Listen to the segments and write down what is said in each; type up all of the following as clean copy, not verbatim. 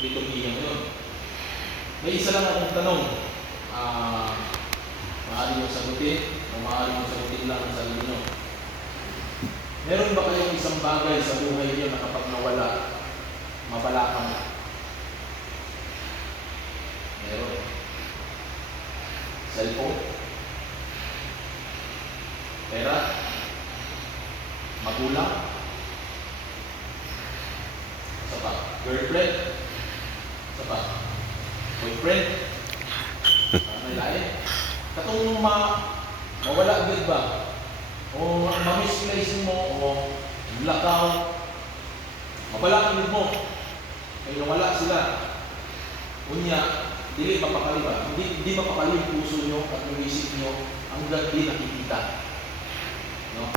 liturgiya ngayon. May isa lang akong tanong. Maaari nyo sagutin o maaari nyo sagutin lang ang sarili nyo. Meron ba kayong isang bagay sa buhay niyo na kapag nawala, mabalakang na? Meron. Cellphone? Pera? Magulang? Isa pa? Girlfriend? Isa pa? Boyfriend? May lain? Katong mawala agad ba? O ma-misplace mo o lakaw? Mabalakang mo. Kaya wala sila. Unya, dili mapakali ba? Hindi mapakali yung puso nyo at yung isip nyo hanggang di nakikita. No?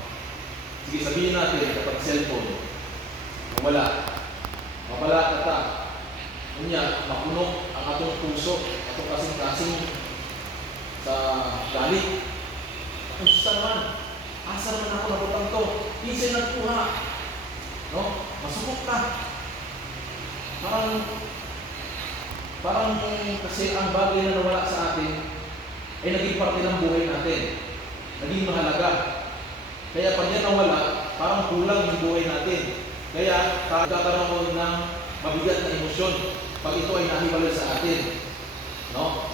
Sige, sabihin natin kapag cellphone, wala, mapala ka ta. Unya, mapuno ang atong puso, atong kasing-kasing sa galit. Kung saan man, asa naman ako nabutang to? Pinsan nagkuha. No? Masukot na. Parang kasi ang bagay na nawala sa atin ay naging parte ng buhay natin. Naging mahalaga. Kaya pag yan nawala, parang kulang yung buhay natin. Kaya kagkakaroon ng mabigat na emosyon pag ito ay nahiwalay sa atin. No?